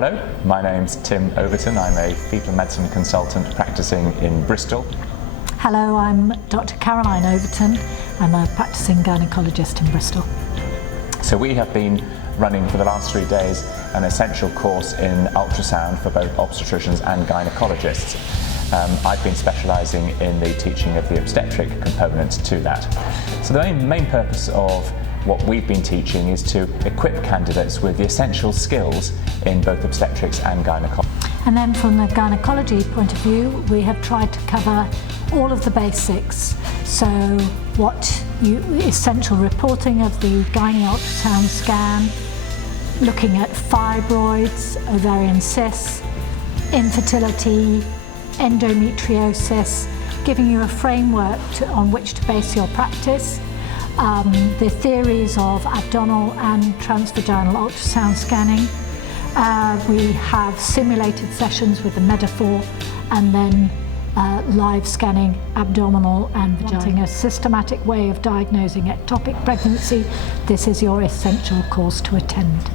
Hello, my name's Tim Overton. I'm a fetal medicine consultant practicing in Bristol. Hello, I'm Dr. Caroline Overton. I'm a practicing gynaecologist in Bristol. So we have been running for the last 3 days an essential course in ultrasound for both obstetricians and gynaecologists. I've been specialising in the teaching of the obstetric component to that. So the main purpose of what we've been teaching is to equip candidates with the essential skills in both obstetrics and gynaecology. And then from the gynaecology point of view, we have tried to cover all of the basics. So essential reporting of the gynae ultrasound scan, looking at fibroids, ovarian cysts, infertility, endometriosis, giving you a framework on which to base your practice, the theories of abdominal and transvaginal ultrasound scanning. We have simulated sessions with the Medaphor and then live scanning abdominal and vagina. A systematic way of diagnosing ectopic pregnancy. This is your essential course to attend.